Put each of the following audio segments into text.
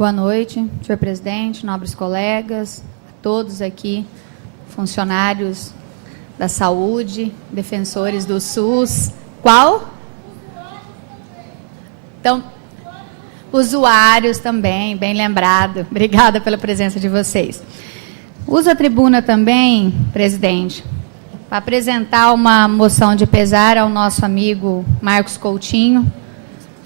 Boa noite, senhor presidente, nobres colegas, todos aqui, funcionários da saúde, defensores do SUS. Qual? Então, usuários também, bem lembrado. Obrigada pela presença de vocês. Uso a tribuna também, presidente, para apresentar uma moção de pesar ao nosso amigo Marcos Coutinho.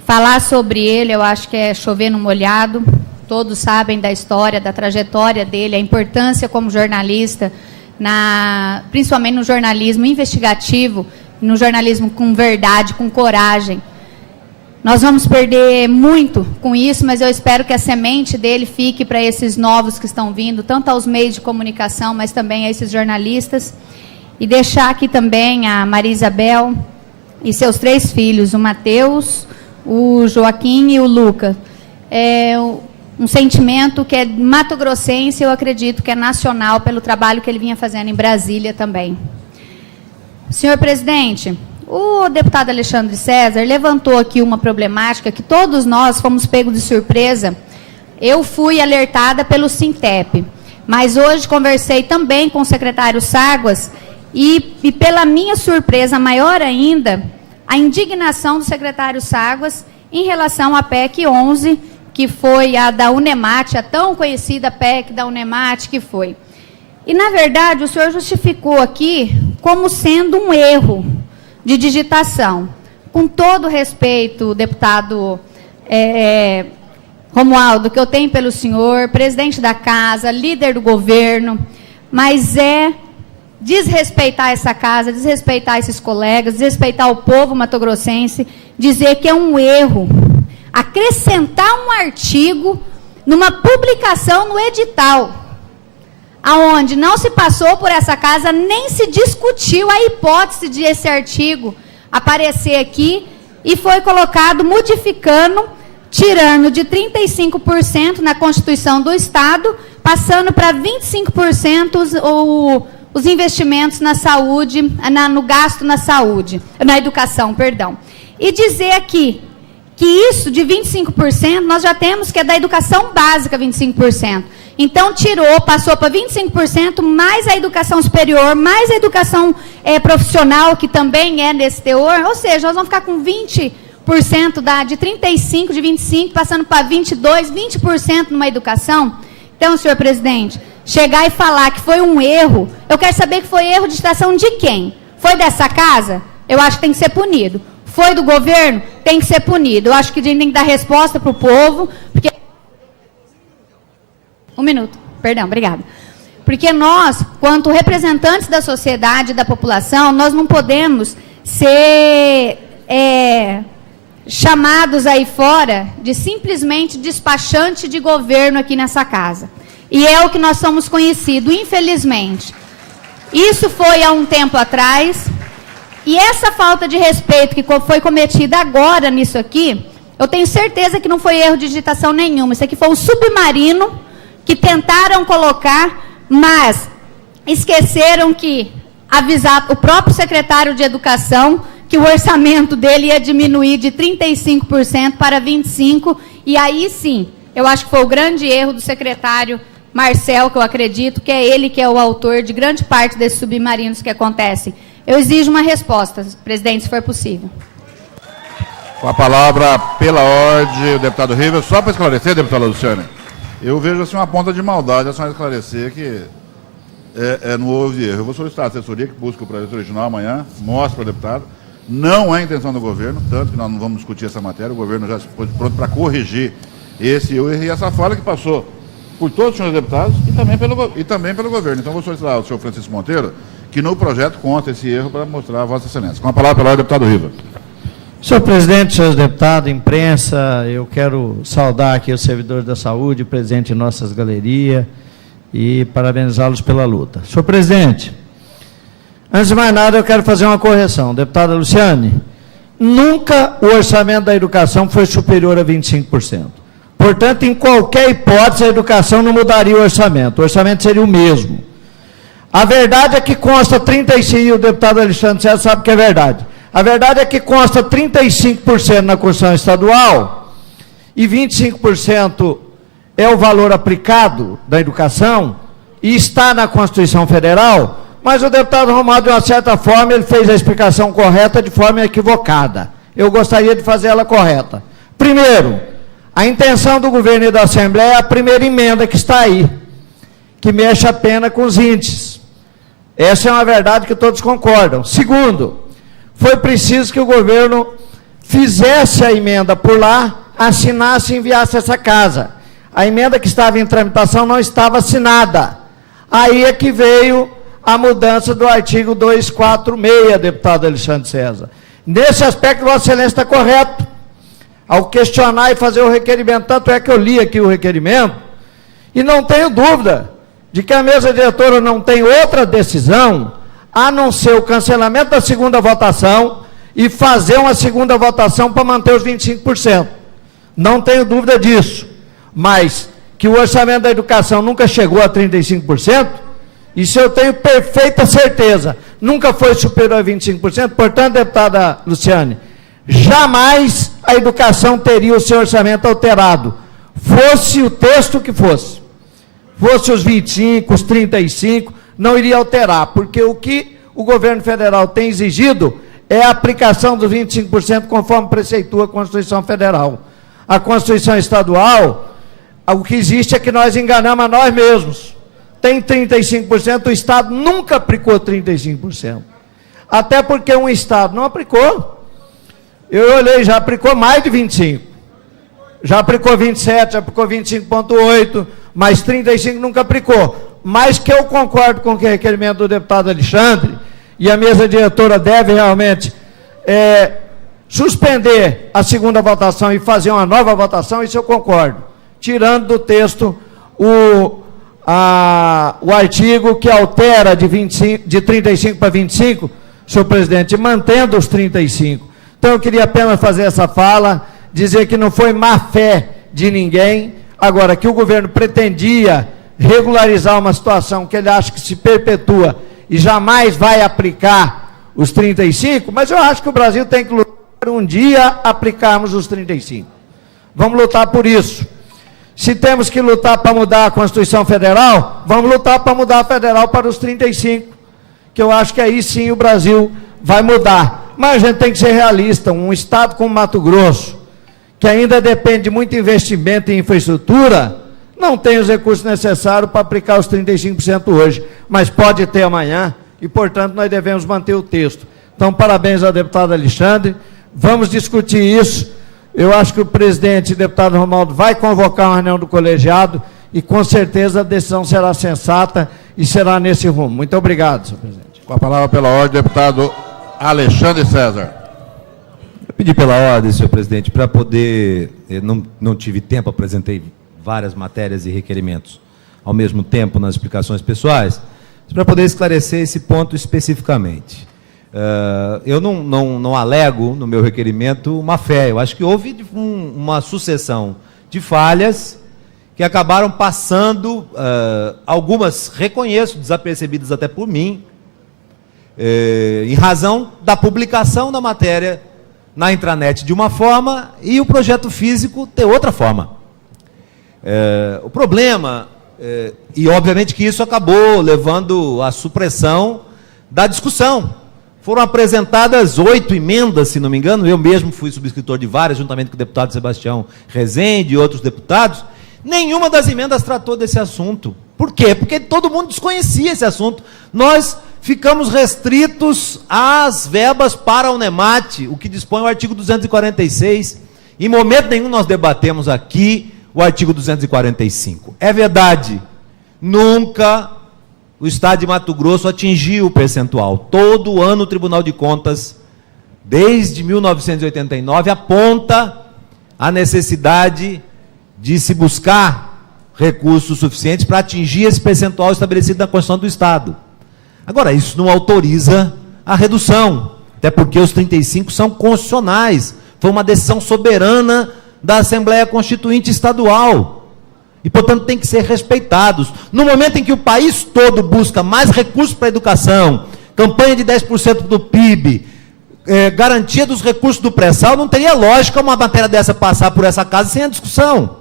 Falar sobre ele, eu acho que é chover no molhado. Todos sabem da história, da trajetória dele, a importância como jornalista, principalmente no jornalismo investigativo, no jornalismo com verdade, com coragem. Nós vamos perder muito com isso, mas eu espero que a semente dele fique para esses novos que estão vindo, tanto aos meios de comunicação, mas também a esses jornalistas. E deixar aqui também a Maria Isabel e seus 3 filhos, o Mateus, o Joaquim e o Luca. Um sentimento que é matogrossense, eu acredito que é nacional, pelo trabalho que ele vinha fazendo em Brasília também. Senhor presidente, o deputado Alexandre César levantou aqui uma problemática que todos nós fomos pegos de surpresa. Eu fui alertada pelo Sintep, mas hoje conversei também com o secretário Ságuas e pela minha surpresa maior ainda, a indignação do secretário Ságuas em relação à PEC 11, que foi a da Unemat, a tão conhecida PEC da Unemat que foi. E, na verdade, o senhor justificou aqui como sendo um erro de digitação. Com todo respeito, deputado Romualdo, que eu tenho pelo senhor, presidente da casa, líder do governo, mas desrespeitar essa casa, desrespeitar esses colegas, desrespeitar o povo matogrossense, dizer que é um erro acrescentar um artigo numa publicação no edital, aonde não se passou por essa casa, nem se discutiu a hipótese de esse artigo aparecer aqui, e foi colocado modificando, tirando de 35% na Constituição do Estado, passando para 25% os investimentos na saúde, no gasto na saúde, na educação, perdão. E dizer aqui que isso de 25%, nós já temos que é da educação básica 25%. Então, tirou, passou para 25%, mais a educação superior, mais a educação profissional, que também é nesse teor, ou seja, nós vamos ficar com 20% de 35%, de 25%, passando para 22%, 20% numa educação. Então, senhor presidente, chegar e falar que foi um erro, eu quero saber que foi erro de digitação de quem? Foi dessa casa? Eu acho que tem que ser punido. Foi do governo? Tem que ser punido. Eu acho que a gente tem que dar resposta para o povo, porque... Um minuto, perdão, obrigada. Porque nós, quanto representantes da sociedade e da população, nós não podemos ser chamados aí fora de simplesmente despachante de governo aqui nessa casa. E é o que nós somos conhecidos, infelizmente. Isso foi há um tempo atrás... E essa falta de respeito que foi cometida agora nisso aqui, eu tenho certeza que não foi erro de digitação nenhuma. Isso aqui foi um submarino que tentaram colocar, mas esqueceram que avisar o próprio secretário de Educação que o orçamento dele ia diminuir de 35% para 25%. E aí sim, eu acho que foi o grande erro do secretário Marcel, que eu acredito que é ele que é o autor de grande parte desses submarinos que acontecem. Eu exijo uma resposta, presidente, se for possível. Com a palavra, pela ordem, o deputado River. Só para esclarecer, deputada Luciane, eu vejo assim uma ponta de maldade, a senhora esclarecer que não houve erro. Eu vou solicitar a assessoria que busca o projeto original amanhã, mostre para o deputado. Não é intenção do governo, tanto que nós não vamos discutir essa matéria, o governo já se pôs pronto para corrigir esse erro e essa falha que passou por todos os senhores deputados e também pelo governo. Então, vou solicitar ao senhor Francisco Monteiro que no projeto consta esse erro para mostrar a Vossa Excelência. Com a palavra, pela ordem, deputado Riva. Senhor presidente, senhores deputados, imprensa, eu quero saudar aqui os servidores da saúde, presente em nossas galerias, e parabenizá-los pela luta. Senhor presidente, antes de mais nada, eu quero fazer uma correção. Deputada Luciane, nunca o orçamento da educação foi superior a 25%. Portanto, em qualquer hipótese, a educação não mudaria o orçamento seria o mesmo. A verdade é que consta 35%, e o deputado Alexandre César sabe que é verdade. A verdade é que consta 35% na Constituição Estadual e 25% é o valor aplicado da educação e está na Constituição Federal, mas o deputado Romualdo, de uma certa forma, ele fez a explicação correta de forma equivocada. Eu gostaria de fazer ela correta. Primeiro, a intenção do governo e da Assembleia é a primeira emenda que está aí, que mexe apenas com os índices. Essa é uma verdade que todos concordam. Segundo, foi preciso que o governo fizesse a emenda por lá, assinasse e enviasse essa casa. A emenda que estava em tramitação não estava assinada. Aí é que veio a mudança do artigo 246, deputado Alexandre César. Nesse aspecto, Vossa Excelência está correto. Ao questionar e fazer o requerimento, tanto é que eu li aqui o requerimento, e não tenho dúvida de que a mesa diretora não tem outra decisão, a não ser o cancelamento da segunda votação e fazer uma segunda votação para manter os 25%. Não tenho dúvida disso. Mas que o orçamento da educação nunca chegou a 35%, isso eu tenho perfeita certeza. Nunca foi superior a 25%. Portanto, deputada Luciane, jamais a educação teria o seu orçamento alterado, fosse o texto que fosse. Fosse os 25, os 35, não iria alterar, porque o que o governo federal tem exigido é a aplicação dos 25% conforme preceitua a Constituição Federal. A Constituição Estadual, o que existe é que nós enganamos a nós mesmos. Tem 35%, o Estado nunca aplicou 35%. Até porque um Estado não aplicou. Eu olhei, já aplicou mais de 25%. Já aplicou 27%, já aplicou 25,8%, mas 35% nunca aplicou. Mas que eu concordo com o requerimento do deputado Alexandre, e a mesa diretora deve realmente suspender a segunda votação e fazer uma nova votação, isso eu concordo. Tirando do texto o artigo que altera de 35 para 25, senhor presidente, mantendo os 35. Então eu queria apenas fazer essa fala, dizer que não foi má fé de ninguém, agora que o governo pretendia regularizar uma situação que ele acha que se perpetua e jamais vai aplicar os 35, mas eu acho que o Brasil tem que lutar um dia aplicarmos os 35. Vamos lutar por isso. Se temos que lutar para mudar a Constituição Federal, vamos lutar para mudar a Federal para os 35, que eu acho que aí sim o Brasil vai mudar. Mas a gente tem que ser realista, um estado como Mato Grosso, que ainda depende de muito investimento em infraestrutura, não tem os recursos necessários para aplicar os 35% hoje, mas pode ter amanhã, e portanto nós devemos manter o texto. Então parabéns ao deputado Alexandre, vamos discutir isso. Eu acho que o presidente, o deputado Romualdo, vai convocar uma reunião do colegiado e com certeza a decisão será sensata e será nesse rumo. Muito obrigado, senhor presidente. Com a palavra pela ordem, deputado Alexandre César. Eu pedi pela ordem, senhor presidente, para poder, não tive tempo, apresentei várias matérias e requerimentos ao mesmo tempo nas explicações pessoais, para poder esclarecer esse ponto especificamente. Eu não alego no meu requerimento má fé, eu acho que houve uma sucessão de falhas que acabaram passando, algumas, reconheço, desapercebidas até por mim, em razão da publicação da matéria na intranet de uma forma e o projeto físico ter outra forma. O problema, e obviamente que isso acabou levando à supressão da discussão. Foram apresentadas 8 emendas, se não me engano, eu mesmo fui subscritor de várias, juntamente com o deputado Sebastião Rezende e outros deputados. Nenhuma das emendas tratou desse assunto. Por quê? Porque todo mundo desconhecia esse assunto. Nós ficamos restritos às verbas para a Unemat, o que dispõe o artigo 246. Em momento nenhum nós debatemos aqui o artigo 245. É verdade, nunca o Estado de Mato Grosso atingiu o percentual. Todo ano o Tribunal de Contas, desde 1989, aponta a necessidade de se buscar recursos suficientes para atingir esse percentual estabelecido na Constituição do Estado. Agora, isso não autoriza a redução, até porque os 35 são constitucionais. Foi uma decisão soberana da Assembleia Constituinte Estadual. E, portanto, tem que ser respeitados. No momento em que o país todo busca mais recursos para a educação, campanha de 10% do PIB, garantia dos recursos do pré-sal, não teria lógica uma matéria dessa passar por essa casa sem a discussão.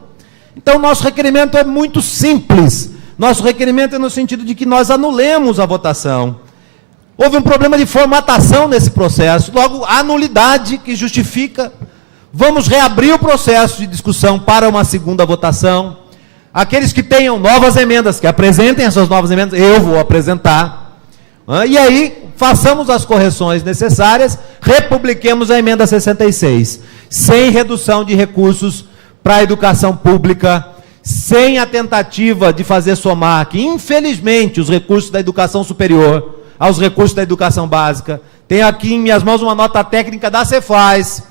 Então, nosso requerimento é muito simples. Nosso requerimento é no sentido de que nós anulemos a votação. Houve um problema de formatação nesse processo, logo, a nulidade que justifica. Vamos reabrir o processo de discussão para uma segunda votação. Aqueles que tenham novas emendas, que apresentem essas novas emendas, eu vou apresentar. E aí, façamos as correções necessárias, republiquemos a emenda 66, sem redução de recursos para a educação pública, sem a tentativa de fazer somar, que infelizmente os recursos da educação superior aos recursos da educação básica. Tenho aqui em minhas mãos uma nota técnica da Cefaz,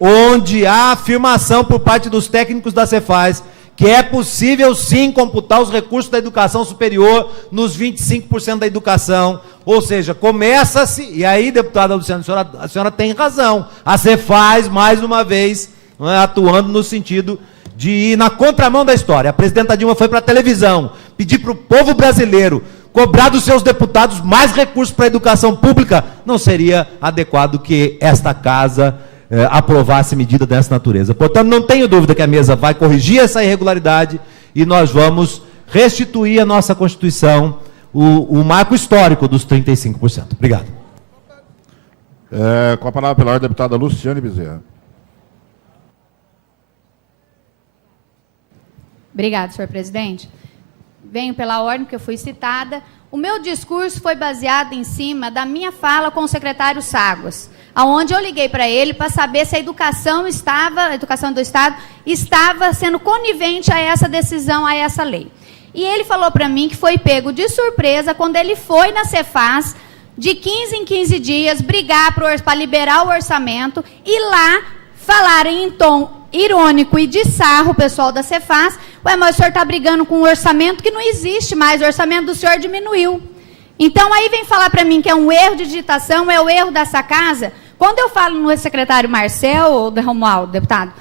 onde há afirmação por parte dos técnicos da Cefaz que é possível sim computar os recursos da educação superior nos 25% da educação. Ou seja, começa-se, e aí, deputada Luciana, a senhora tem razão, a Cefaz, mais uma vez, atuando no sentido de ir na contramão da história. A presidenta Dilma foi para a televisão, pedir para o povo brasileiro cobrar dos seus deputados mais recursos para a educação pública. Não seria adequado que esta casa aprovasse medida dessa natureza. Portanto, não tenho dúvida que a mesa vai corrigir essa irregularidade e nós vamos restituir à nossa Constituição o marco histórico dos 35%. Obrigado. Com a palavra pela ordem, a deputada Luciane Bezerra. Obrigada, senhor presidente. Venho pela ordem, porque eu fui citada. O meu discurso foi baseado em cima da minha fala com o secretário Ságuas, onde eu liguei para ele para saber se a educação do Estado estava sendo conivente a essa decisão, a essa lei. E ele falou para mim que foi pego de surpresa quando ele foi na Cefaz, de 15 em 15 dias, brigar para liberar o orçamento, e lá falarem em tom irônico e de sarro, o pessoal da Cefaz: ué, mas o senhor está brigando com um orçamento que não existe mais, o orçamento do senhor diminuiu. Então, aí vem falar para mim que é um erro de digitação, é o erro dessa casa. Quando eu falo no secretário Marcel, ou do Romualdo, deputado,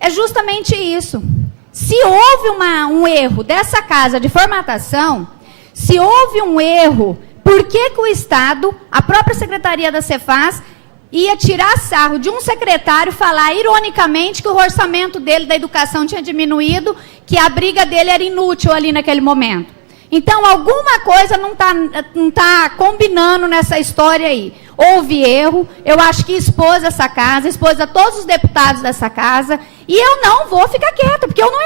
é justamente isso. Se houve um erro dessa casa de formatação, se houve um erro, por que que o Estado, a própria secretaria da Cefaz, ia tirar sarro de um secretário, falar ironicamente que o orçamento dele da educação tinha diminuído, que a briga dele era inútil ali naquele momento? Então, alguma coisa não tá combinando nessa história aí. Houve erro, eu acho que expôs essa casa, expôs a todos os deputados dessa casa, e eu não vou ficar quieta, porque eu não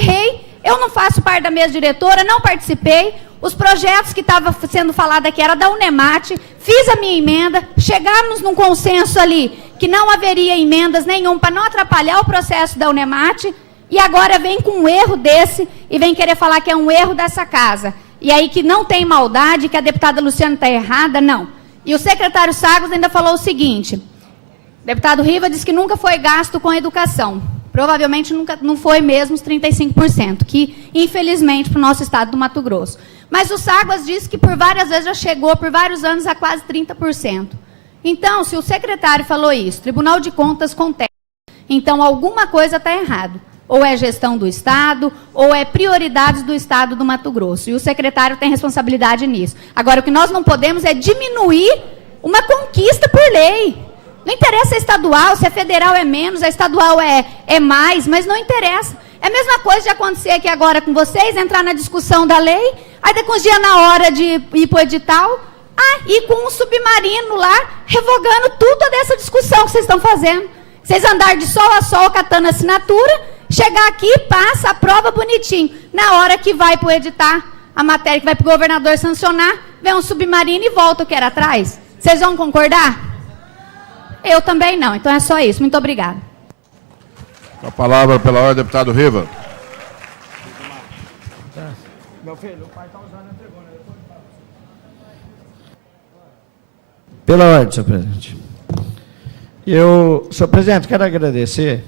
errei, eu não faço parte da mesa diretora, não participei. Os projetos que estavam sendo falados aqui eram da Unemate, fiz a minha emenda, chegamos num consenso ali que não haveria emendas nenhuma para não atrapalhar o processo da Unemate, e agora vem com um erro desse e vem querer falar que é um erro dessa casa. E aí que não tem maldade, que a deputada Luciana está errada, não. E o secretário Ságuas ainda falou o seguinte: o deputado Riva disse que nunca foi gasto com educação. Provavelmente nunca, não foi mesmo os 35%, que infelizmente para o nosso estado do Mato Grosso. Mas o Ságuas disse que por várias vezes já chegou, por vários anos, a quase 30%. Então, se o secretário falou isso, Tribunal de Contas contesta, então alguma coisa está errado. Ou é gestão do Estado, ou é prioridades do Estado do Mato Grosso. E o secretário tem responsabilidade nisso. Agora, o que nós não podemos é diminuir uma conquista por lei. Não interessa se é estadual, se é federal é menos, a estadual é mais, mas não interessa. É a mesma coisa de acontecer aqui agora com vocês, entrar na discussão da lei, aí daqui uns dias na hora de ir para o edital, e com um submarino lá, revogando tudo dessa discussão que vocês estão fazendo. Vocês andarem de sol a sol, catando assinatura, chegar aqui, passa, aprova bonitinho. Na hora que vai para o editar, a matéria que vai para o governador sancionar, vem um submarino e volta o que era atrás. Vocês vão concordar? Eu também não. Então é só isso. Muito obrigada. A palavra pela ordem, deputado Riva. Meu filho, o pai está usando a tribuna. Pela ordem, senhor presidente. Senhor presidente, quero agradecer.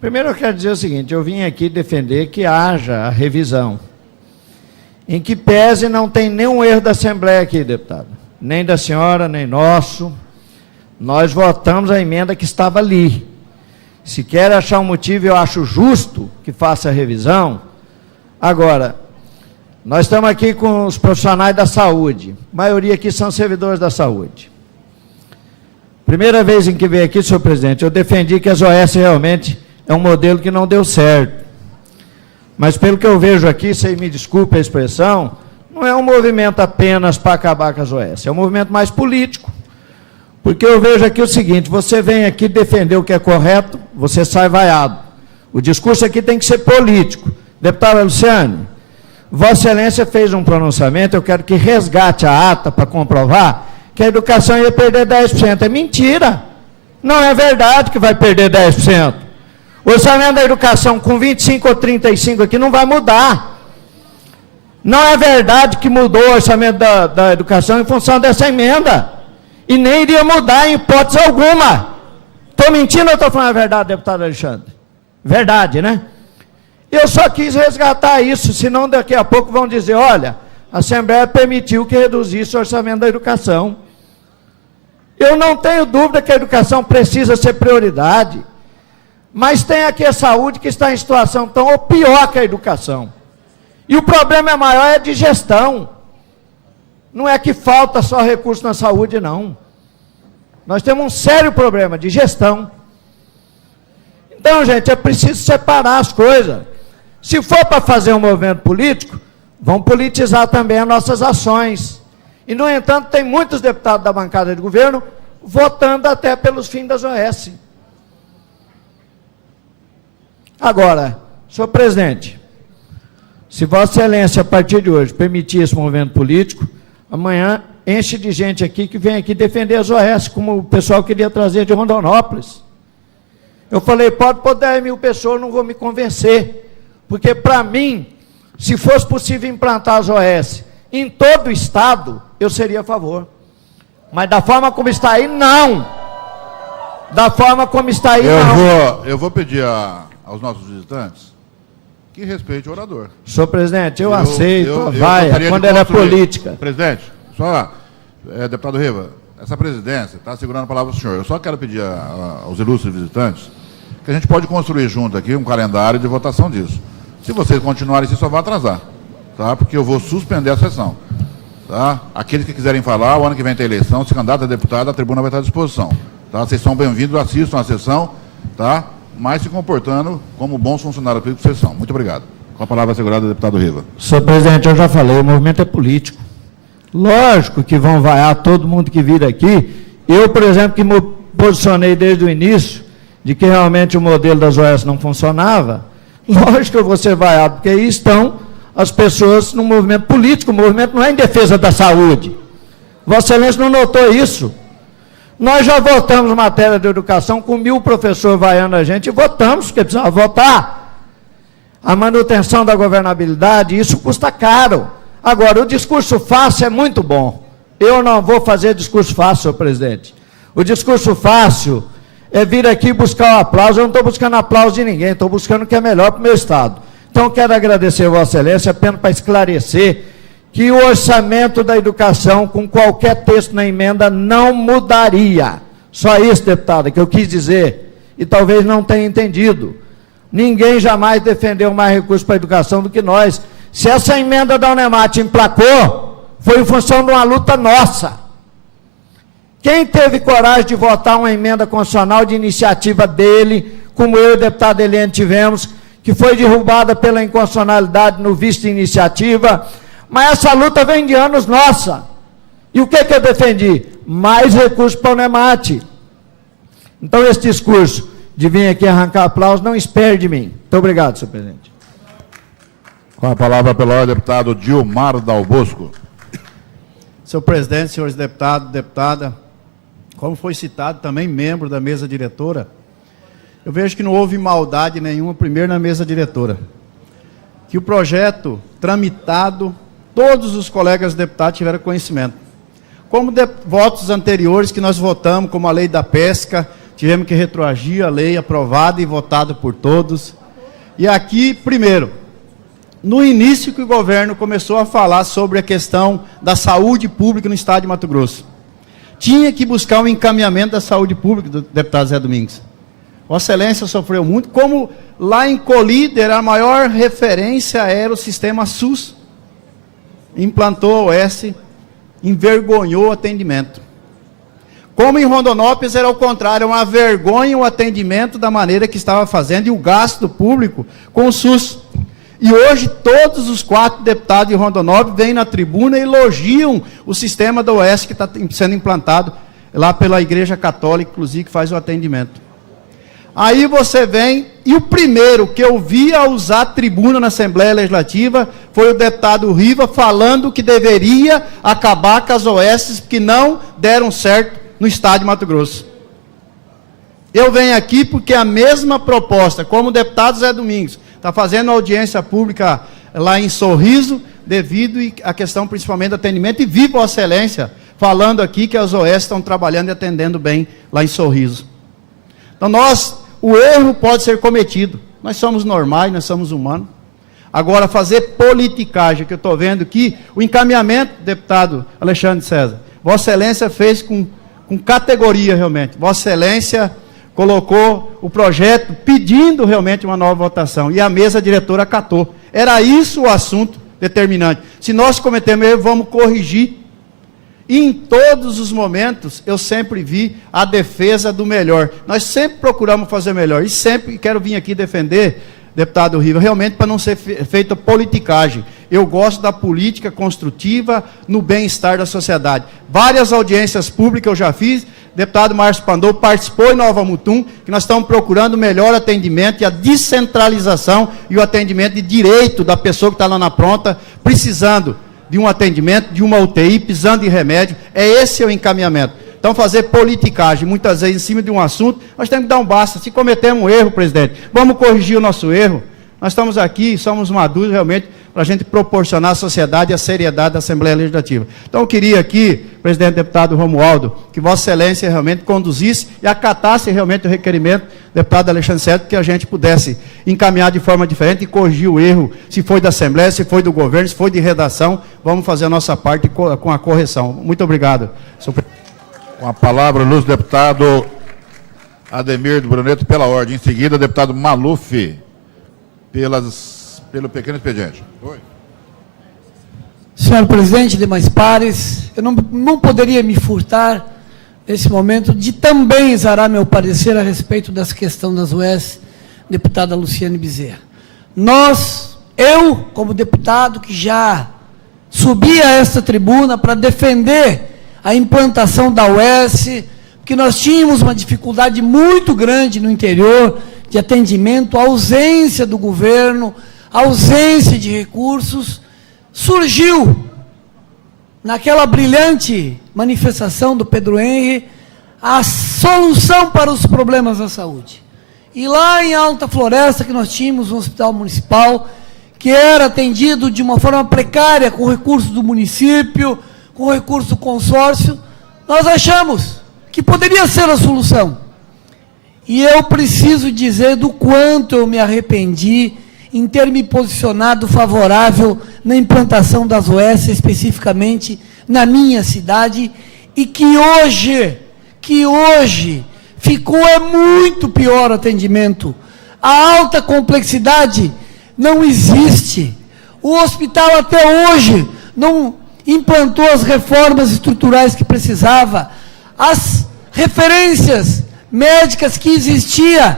Primeiro eu quero dizer o seguinte: eu vim aqui defender que haja a revisão, em que pese não tem nenhum erro da Assembleia aqui, deputado, nem da senhora, nem nosso. Nós votamos a emenda que estava ali. Se quer achar um motivo, eu acho justo que faça a revisão. Agora, nós estamos aqui com os profissionais da saúde, a maioria aqui são servidores da saúde. Primeira vez em que veio aqui, senhor presidente, eu defendi que as OS realmente é um modelo que não deu certo. Mas pelo que eu vejo aqui, se me desculpe a expressão, não é um movimento apenas para acabar com as OS, é um movimento mais político. Porque eu vejo aqui o seguinte, você vem aqui defender o que é correto, você sai vaiado. O discurso aqui tem que ser político. Deputada Luciane, Vossa Excelência fez um pronunciamento, eu quero que resgate a ata para comprovar que a educação ia perder 10%. É mentira. Não é verdade que vai perder 10%. O orçamento da educação com 25 ou 35 aqui não vai mudar. Não é verdade que mudou o orçamento da educação em função dessa emenda. E nem iria mudar em hipótese alguma. Estou mentindo ou estou falando a verdade, deputado Alexandre? Verdade, né? Eu só quis resgatar isso, senão daqui a pouco vão dizer, olha, a Assembleia permitiu que reduzisse o orçamento da educação. Eu não tenho dúvida que a educação precisa ser prioridade, mas tem aqui a saúde que está em situação tão ou pior que a educação. E o problema maior é de gestão. Não é que falta só recurso na saúde, não. Nós temos um sério problema de gestão. Então, gente, é preciso separar as coisas. Se for para fazer um movimento político, vão politizar também as nossas ações. E, no entanto, tem muitos deputados da bancada de governo votando até pelos fins das OS. Agora, senhor presidente, se Vossa Excelência, a partir de hoje, permitir esse movimento político, amanhã enche de gente aqui que vem aqui defender as OS, como o pessoal queria trazer de Rondonópolis. Eu falei, pode pôr 10 mil pessoas, não vou me convencer. Porque, para mim, se fosse possível implantar as OS em todo o Estado, eu seria a favor. Mas da forma como está aí, não. Da forma como está aí, não. Eu vou pedir aos nossos visitantes que respeite o orador. Senhor presidente, eu aceito, vai, quando ela é política. Presidente, só, deputado Riva, essa presidência está segurando a palavra do senhor. Eu só quero pedir aos ilustres visitantes que a gente pode construir junto aqui um calendário de votação disso. Se vocês continuarem assim, só vai atrasar, tá? Porque eu vou suspender a sessão, tá? Aqueles que quiserem falar, o ano que vem tem eleição, se candidato a deputado, a tribuna vai estar à disposição, tá? Vocês são bem-vindos, assistam a sessão, tá? Mas se comportando como bons funcionários públicos que vocês são. Muito obrigado. Com a palavra assegurada, deputado Riva. Senhor presidente, eu já falei, o movimento é político. Lógico que vão vaiar todo mundo que vir aqui. Eu, por exemplo, que me posicionei desde o início de que realmente o modelo das OS não funcionava, lógico que eu vou ser vaiado, porque aí estão as pessoas no movimento político. O movimento não é em defesa da saúde. Vossa Excelência não notou isso. Nós já votamos matéria de educação com 1000 professores vaiando a gente, e votamos, porque precisava votar. A manutenção da governabilidade, isso custa caro. Agora, o discurso fácil é muito bom. Eu não vou fazer discurso fácil, senhor presidente. O discurso fácil é vir aqui buscar o aplauso. Eu não estou buscando aplauso de ninguém, estou buscando o que é melhor para o meu Estado. Então, quero agradecer a Vossa Excelência apenas para esclarecer que o orçamento da educação, com qualquer texto na emenda, não mudaria. Só isso, deputada, que eu quis dizer, e talvez não tenha entendido. Ninguém jamais defendeu mais recursos para a educação do que nós. Se essa emenda da Unemat emplacou, foi em função de uma luta nossa. Quem teve coragem de votar uma emenda constitucional de iniciativa dele, como eu e o deputado Eliane tivemos, que foi derrubada pela inconstitucionalidade no vice de iniciativa, mas essa luta vem de anos nossa. E o que eu defendi? Mais recursos para o Unemat. Então, esse discurso de vir aqui arrancar aplausos, não espere de mim. Muito obrigado, senhor presidente. Com a palavra pela ordem, deputado Dilmar Dal Bosco. Senhor presidente, senhores deputados, deputada, como foi citado, também membro da mesa diretora, eu vejo que não houve maldade nenhuma, primeiro na mesa diretora. Que o projeto tramitado, todos os colegas deputados tiveram conhecimento. Como votos anteriores que nós votamos, como a lei da pesca, tivemos que retroagir a lei aprovada e votada por todos. E aqui, primeiro, no início que o governo começou a falar sobre a questão da saúde pública no estado de Mato Grosso, tinha que buscar um encaminhamento da saúde pública do deputado Zé Domingos. Vossa Excelência sofreu muito, como lá em Colíder a maior referência era o sistema SUS. Implantou a OS, envergonhou o atendimento. Como em Rondonópolis era o contrário, uma vergonha o atendimento da maneira que estava fazendo e o gasto público com o SUS. E hoje todos os 4 deputados de Rondonópolis vêm na tribuna e elogiam o sistema da UES que está sendo implantado lá pela Igreja Católica, inclusive, que faz o atendimento. Aí você vem, e o primeiro que eu vi a usar a tribuna na Assembleia Legislativa foi o deputado Riva, falando que deveria acabar com as OS que não deram certo no estado de Mato Grosso. Eu venho aqui porque a mesma proposta, como o deputado Zé Domingos, está fazendo audiência pública lá em Sorriso, devido à questão principalmente do atendimento, e vi Vossa Excelência falando aqui que as OS estão trabalhando e atendendo bem lá em Sorriso. Então o erro pode ser cometido, nós somos normais, nós somos humanos. Agora, fazer politicagem, que eu estou vendo aqui, o encaminhamento, deputado Alexandre César, Vossa Excelência fez com categoria realmente, Vossa Excelência colocou o projeto pedindo realmente uma nova votação, e a mesa diretora acatou. Era isso o assunto determinante. Se nós cometemos erro, vamos corrigir. E em todos os momentos, eu sempre vi a defesa do melhor. Nós sempre procuramos fazer melhor. E sempre quero vir aqui defender, deputado Riva, realmente para não ser feita politicagem. Eu gosto da política construtiva no bem-estar da sociedade. Várias audiências públicas eu já fiz. Deputado Márcio Pandolfo participou em Nova Mutum, que nós estamos procurando o melhor atendimento e a descentralização e o atendimento de direito da pessoa que está lá na pronta, precisando de um atendimento, de uma UTI, precisando de remédio. Esse é o encaminhamento. Então, fazer politicagem, muitas vezes, em cima de um assunto, nós temos que dar um basta. Se cometemos um erro, presidente, vamos corrigir o nosso erro. Nós estamos aqui, somos maduros, realmente, para a gente proporcionar à sociedade a seriedade da Assembleia Legislativa. Então, eu queria aqui, presidente deputado Romualdo, que Vossa Excelência realmente conduzisse e acatasse realmente o requerimento do deputado Alexandre César, que a gente pudesse encaminhar de forma diferente e corrigir o erro, se foi da Assembleia, se foi do governo, se foi de redação, vamos fazer a nossa parte com a correção. Muito obrigado, senhor presidente. Com a palavra, o deputado Ademir do Bruneto, pela ordem. Em seguida, o deputado Maluf, pelo pequeno expediente. Oi. Senhor presidente, demais pares, eu não poderia me furtar, nesse momento, de também exarar meu parecer a respeito dessa questão das UES, deputada Luciane Bezerra. Eu, como deputado que já subi a esta tribuna para defender a implantação da UES, porque nós tínhamos uma dificuldade muito grande no interior de atendimento, a ausência do governo, a ausência de recursos, surgiu, naquela brilhante manifestação do Pedro Henry, a solução para os problemas da saúde. E lá em Alta Floresta, que nós tínhamos um hospital municipal, que era atendido de uma forma precária, com recursos do município, com recurso do consórcio, nós achamos que poderia ser a solução. E eu preciso dizer do quanto eu me arrependi em ter me posicionado favorável na implantação das OS, especificamente na minha cidade, e que hoje ficou muito pior o atendimento. A alta complexidade não existe. O hospital até hoje não implantou as reformas estruturais que precisava. As referências médicas que existiam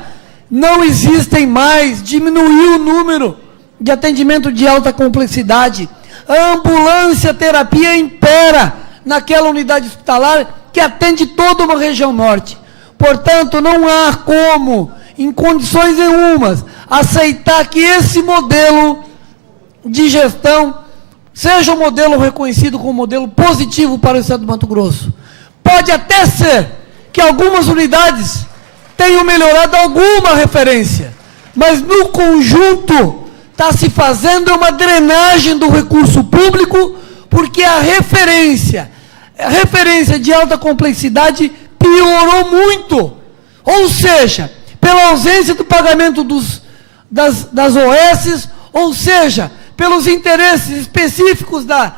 não existem mais, diminuiu o número de atendimento de alta complexidade. A ambulância terapia impera naquela unidade hospitalar que atende toda uma região norte. Portanto, não há como, em condições nenhumas, aceitar que esse modelo de gestão seja um modelo reconhecido como modelo positivo para o estado do Mato Grosso. Pode até ser que algumas unidades tenham melhorado alguma referência, mas no conjunto está se fazendo uma drenagem do recurso público, porque a referência de alta complexidade piorou muito. Ou seja, pela ausência do pagamento das OS, ou seja, pelos interesses específicos da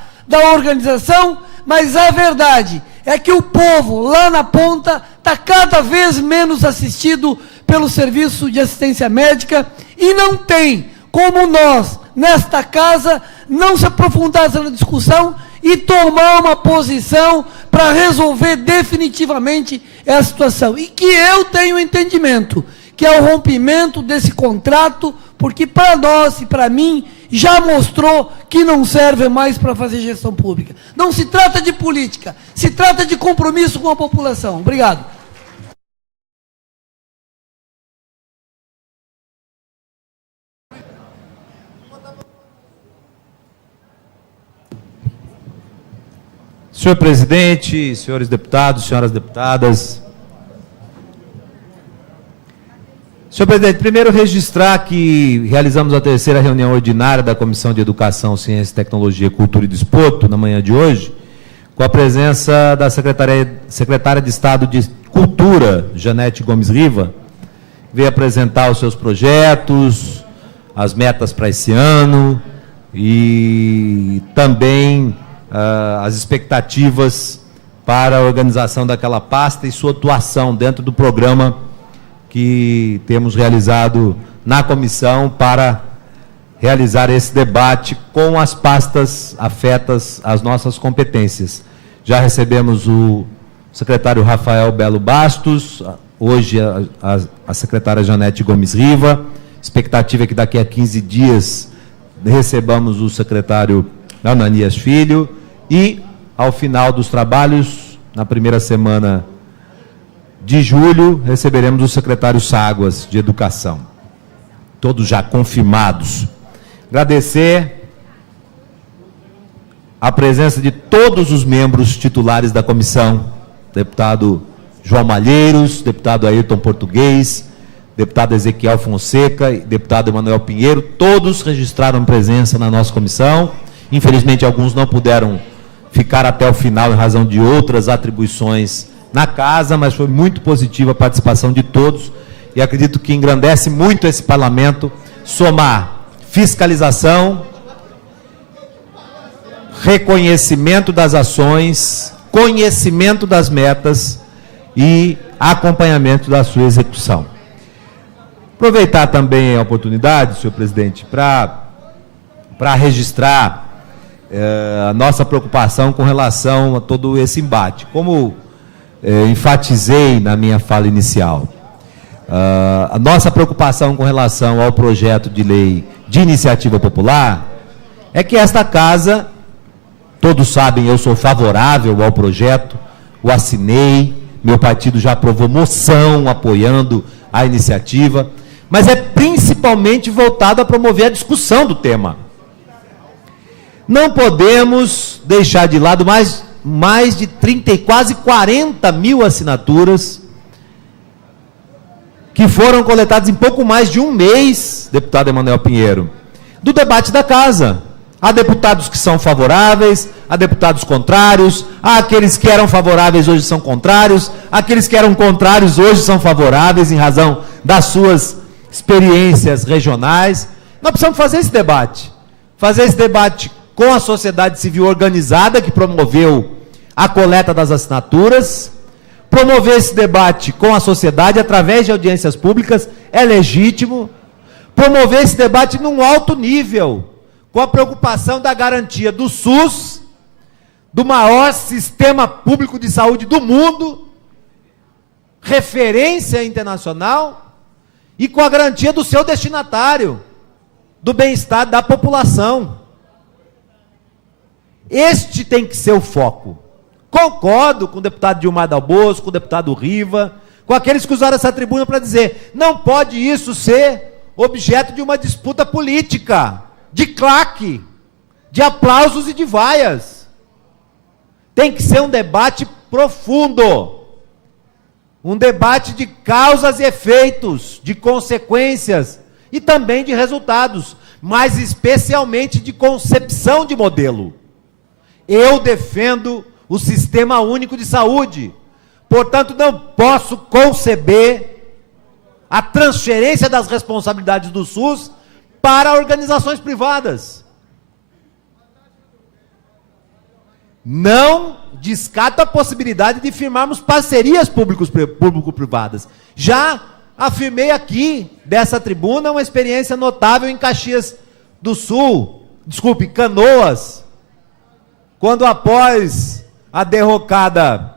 organização, mas a verdade é que o povo lá na ponta está cada vez menos assistido pelo serviço de assistência médica e não tem como nós, nesta casa, não se aprofundar nessa discussão e tomar uma posição para resolver definitivamente essa situação. E que eu tenho entendimento que é o rompimento desse contrato, porque para nós e para mim já mostrou que não serve mais para fazer gestão pública. Não se trata de política, se trata de compromisso com a população. Obrigado. Senhor presidente, senhores deputados, senhoras deputadas. Senhor presidente, primeiro registrar que realizamos a terceira reunião ordinária da Comissão de Educação, Ciência, Tecnologia, Cultura e Desporto, na manhã de hoje, com a presença da secretária de Estado de Cultura, Janete Gomes Riva, veio apresentar os seus projetos, as metas para esse ano e também as expectativas para a organização daquela pasta e sua atuação dentro do programa que temos realizado na comissão para realizar esse debate com as pastas afetas às nossas competências. Já recebemos o secretário Rafael Belo Bastos, hoje a secretária Janete Gomes Riva, expectativa é que daqui a 15 dias recebamos o secretário Ananias Filho e, ao final dos trabalhos, na primeira semana de julho, receberemos o secretário Ságuas, de Educação. Todos já confirmados. Agradecer a presença de todos os membros titulares da comissão, deputado João Malheiros, deputado Ayrton Português, deputado Ezequiel Fonseca e deputado Emanuel Pinheiro, todos registraram presença na nossa comissão. Infelizmente, alguns não puderam ficar até o final em razão de outras atribuições na casa, mas foi muito positiva a participação de todos e acredito que engrandece muito esse parlamento somar fiscalização, reconhecimento das ações, conhecimento das metas e acompanhamento da sua execução. Aproveitar também a oportunidade, senhor presidente, para registrar a nossa preocupação com relação a todo esse embate. Como enfatizei na minha fala inicial, a nossa preocupação com relação ao projeto de lei de iniciativa popular é que esta casa, todos sabem, eu sou favorável ao projeto, o assinei, meu partido já aprovou moção apoiando a iniciativa, mas é principalmente voltado a promover a discussão do tema. Não podemos deixar de lado mais de 30 e quase 40 mil assinaturas que foram coletadas em pouco mais de um mês, deputado Emanuel Pinheiro, do debate da casa. Há deputados que são favoráveis, há deputados contrários, há aqueles que eram favoráveis hoje são contrários, aqueles que eram contrários hoje são favoráveis em razão das suas experiências regionais. Nós precisamos fazer esse debate com a sociedade civil organizada que promoveu a coleta das assinaturas, promover esse debate com a sociedade através de audiências públicas, é legítimo, promover esse debate num alto nível, com a preocupação da garantia do SUS, do maior sistema público de saúde do mundo, referência internacional, e com a garantia do seu destinatário, do bem-estar da população. Este tem que ser o foco. Concordo com o deputado Dilmar Dal Bosco, com o deputado Riva, com aqueles que usaram essa tribuna para dizer, não pode isso ser objeto de uma disputa política, de claque, de aplausos e de vaias. Tem que ser um debate profundo, um debate de causas e efeitos, de consequências e também de resultados, mas especialmente de concepção de modelo. Eu defendo o Sistema Único de Saúde, portanto não posso conceber a transferência das responsabilidades do SUS para organizações privadas. Não descarto a possibilidade de firmarmos parcerias público-privadas. Já afirmei aqui, dessa tribuna, uma experiência notável em Caxias do Sul, Canoas, quando após a derrocada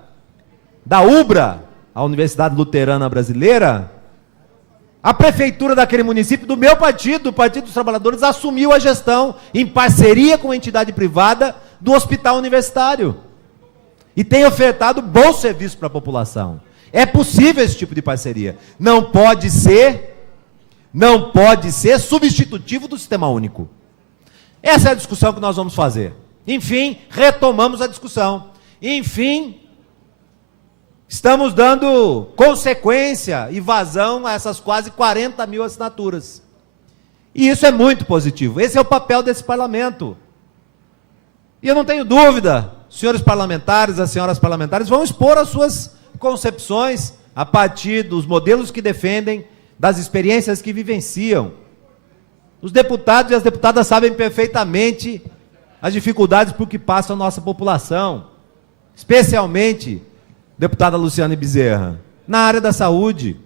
da UBRA, a Universidade Luterana Brasileira, a prefeitura daquele município, do meu partido, o Partido dos Trabalhadores, assumiu a gestão, em parceria com a entidade privada, do hospital universitário. E tem ofertado bons serviços para a população. É possível esse tipo de parceria. Não pode ser substitutivo do sistema único. Essa é a discussão que nós vamos fazer. Enfim, retomamos a discussão. Enfim, estamos dando consequência e vazão a essas quase 40 mil assinaturas. E isso é muito positivo. Esse é o papel desse parlamento. E eu não tenho dúvida, senhores parlamentares, as senhoras parlamentares vão expor as suas concepções a partir dos modelos que defendem, das experiências que vivenciam. Os deputados e as deputadas sabem perfeitamente as dificuldades por que passa a nossa população, especialmente, deputada Luciane Bezerra, na área da saúde,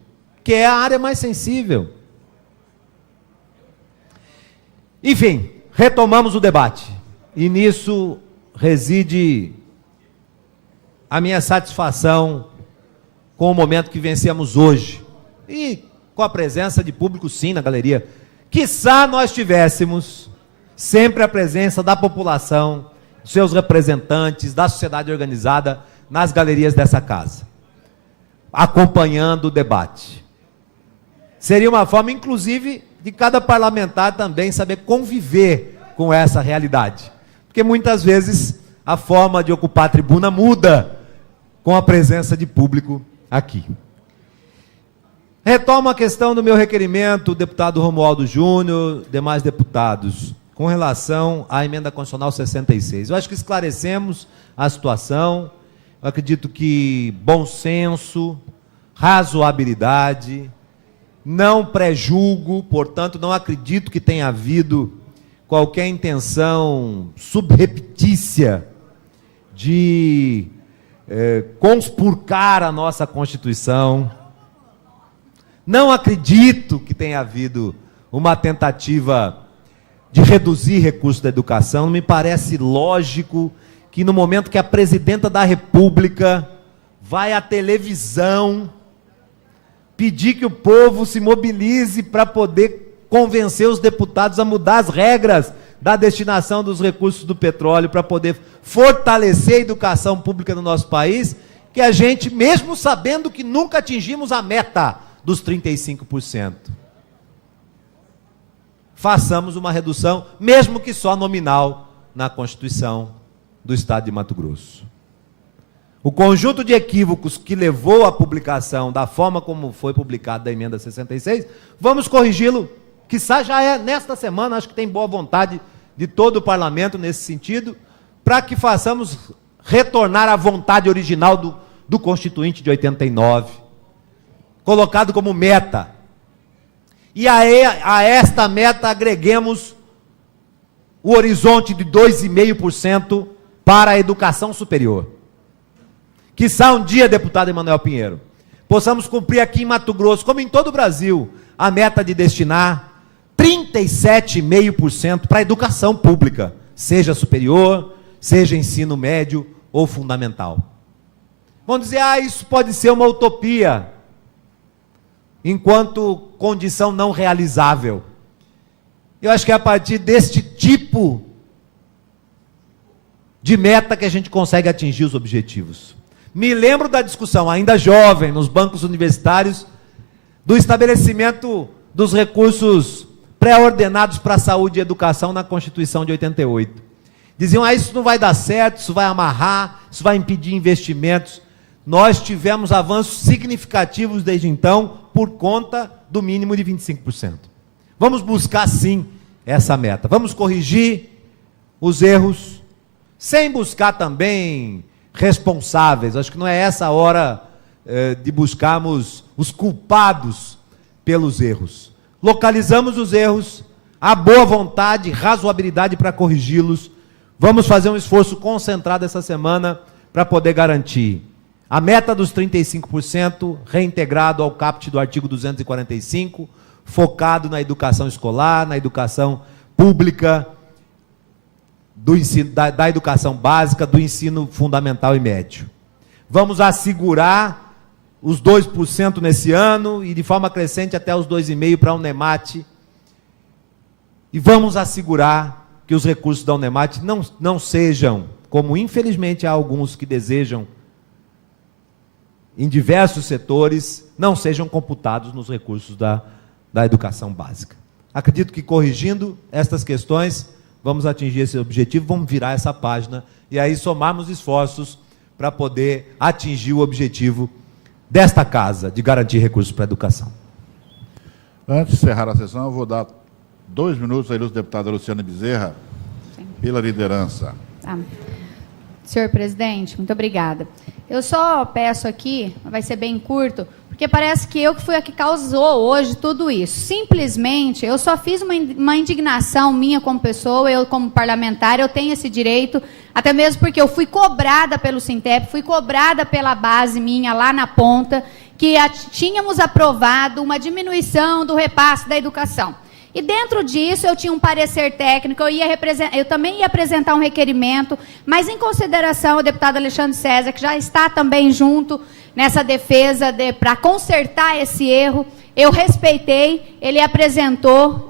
que é a área mais sensível. Enfim, retomamos o debate, e nisso reside a minha satisfação com o momento que vencemos hoje, e com a presença de público, sim, na galeria. Quiçá nós tivéssemos sempre a presença da população, dos seus representantes, da sociedade organizada, nas galerias dessa casa, acompanhando o debate. Seria uma forma, inclusive, de cada parlamentar também saber conviver com essa realidade. Porque muitas vezes a forma de ocupar a tribuna muda com a presença de público aqui. Retomo a questão do meu requerimento, deputado Romualdo Júnior, demais deputados, com relação à emenda constitucional 66. Eu acho que esclarecemos a situação. Eu acredito que bom senso, razoabilidade, não pré-julgo, portanto, não acredito que tenha havido qualquer intenção subreptícia de conspurcar a nossa Constituição. Não acredito que tenha havido uma tentativa de reduzir recursos da educação. Não me parece lógico que no momento que a presidenta da República vai à televisão pedir que o povo se mobilize para poder convencer os deputados a mudar as regras da destinação dos recursos do petróleo para poder fortalecer a educação pública no nosso país, que a gente, mesmo sabendo que nunca atingimos a meta dos 35%, façamos uma redução, mesmo que só nominal, na Constituição do Estado de Mato Grosso. O conjunto de equívocos que levou à publicação da forma como foi publicada a emenda 66, vamos corrigi-lo, quiçá já é nesta semana. Acho que tem boa vontade de todo o parlamento nesse sentido, para que façamos retornar à vontade original do Constituinte de 89, colocado como meta. E a esta meta agreguemos o horizonte de 2,5% para a educação superior. Quiçá um dia, deputado Emanuel Pinheiro, possamos cumprir aqui em Mato Grosso, como em todo o Brasil, a meta de destinar 37,5% para a educação pública, seja superior, seja ensino médio ou fundamental. Vão dizer, isso pode ser uma utopia, enquanto condição não realizável. Eu acho que é a partir deste tipo de meta que a gente consegue atingir os objetivos. Me lembro da discussão, ainda jovem, nos bancos universitários, do estabelecimento dos recursos pré-ordenados para a saúde e educação na Constituição de 88. Diziam, isso não vai dar certo, isso vai amarrar, isso vai impedir investimentos. Nós tivemos avanços significativos desde então, por conta do mínimo de 25%. Vamos buscar, sim, essa meta. Vamos corrigir os erros, sem buscar também responsáveis. Acho que não é essa a hora de buscarmos os culpados pelos erros. Localizamos os erros, há boa vontade, razoabilidade para corrigi-los. Vamos fazer um esforço concentrado essa semana para poder garantir a meta dos 35%, reintegrado ao caput do artigo 245, focado na educação escolar, na educação pública, do ensino, da educação básica, do ensino fundamental e médio. Vamos assegurar os 2% nesse ano e de forma crescente até os 2,5% para a Unemate. E vamos assegurar que os recursos da Unemate não sejam, como infelizmente há alguns que desejam, em diversos setores, não sejam computados nos recursos da educação básica. Acredito que corrigindo estas questões, vamos atingir esse objetivo, vamos virar essa página e aí somarmos esforços para poder atingir o objetivo desta casa, de garantir recursos para a educação. Antes de encerrar a sessão, eu vou dar 2 minutos à ilustre deputada Luciane Bezerra, pela liderança. Tá. Senhor presidente, muito obrigada. Eu só peço aqui, vai ser bem curto, porque parece que eu que fui a que causou hoje tudo isso. Simplesmente, eu só fiz uma indignação minha como pessoa, eu como parlamentar, eu tenho esse direito, até mesmo porque eu fui cobrada pelo Sintep, fui cobrada pela base minha lá na ponta, que tínhamos aprovado uma diminuição do repasse da educação. E dentro disso eu tinha um parecer técnico, eu também ia apresentar um requerimento, mas em consideração ao deputado Alexandre César, que já está também junto nessa defesa para consertar esse erro, eu respeitei, ele apresentou,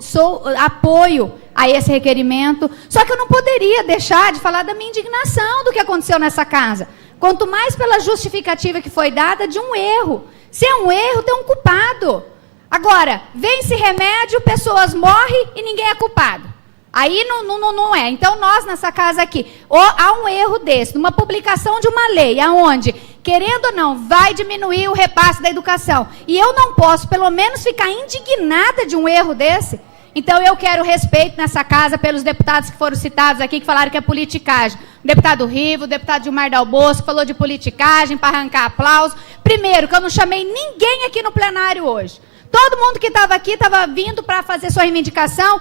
apoio a esse requerimento, só que eu não poderia deixar de falar da minha indignação do que aconteceu nessa casa, quanto mais pela justificativa que foi dada de um erro. Se é um erro, tem um culpado. Agora, vence remédio, pessoas morrem e ninguém é culpado. Aí não é. Então, nós nessa casa aqui, há um erro desse, numa publicação de uma lei, aonde, querendo ou não, vai diminuir o repasse da educação. E eu não posso, pelo menos, ficar indignada de um erro desse. Então, eu quero respeito nessa casa pelos deputados que foram citados aqui, que falaram que é politicagem. O deputado Rivo, o deputado Gilmar Dal Bosco, falou de politicagem para arrancar aplauso. Primeiro, que eu não chamei ninguém aqui no plenário hoje. Todo mundo que estava aqui estava vindo para fazer sua reivindicação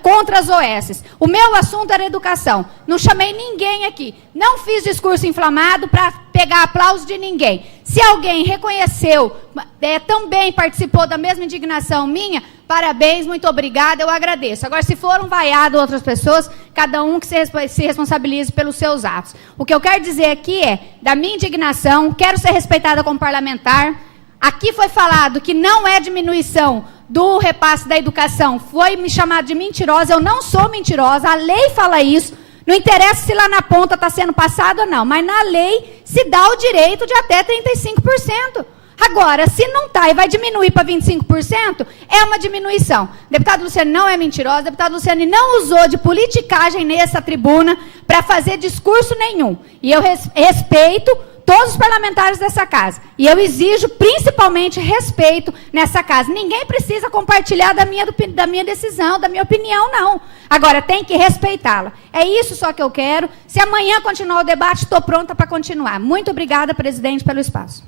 contra as OS. O meu assunto era educação. Não chamei ninguém aqui. Não fiz discurso inflamado para pegar aplauso de ninguém. Se alguém reconheceu, também participou da mesma indignação minha, parabéns, muito obrigada, eu agradeço. Agora, se foram vaiadas outras pessoas, cada um que se responsabilize pelos seus atos. O que eu quero dizer aqui é, da minha indignação, quero ser respeitada como parlamentar. Aqui foi falado que não é diminuição do repasse da educação. Foi me chamado de mentirosa. Eu não sou mentirosa. A lei fala isso. Não interessa se lá na ponta está sendo passado ou não. Mas na lei se dá o direito de até 35%. Agora, se não está e vai diminuir para 25%, é uma diminuição. Deputado Luciane não é mentirosa. Deputado Luciane não usou de politicagem nessa tribuna para fazer discurso nenhum. E eu respeito todos os parlamentares dessa casa. E eu exijo, principalmente, respeito nessa casa. Ninguém precisa compartilhar da minha decisão, da minha opinião, não. Agora, tem que respeitá-la. É isso só que eu quero. Se amanhã continuar o debate, estou pronta para continuar. Muito obrigada, presidente, pelo espaço.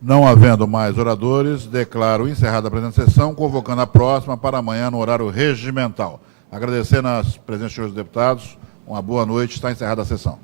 Não havendo mais oradores, declaro encerrada a presente sessão, convocando a próxima para amanhã no horário regimental. Agradecendo as presenças dos senhores deputados. Uma boa noite. Está encerrada a sessão.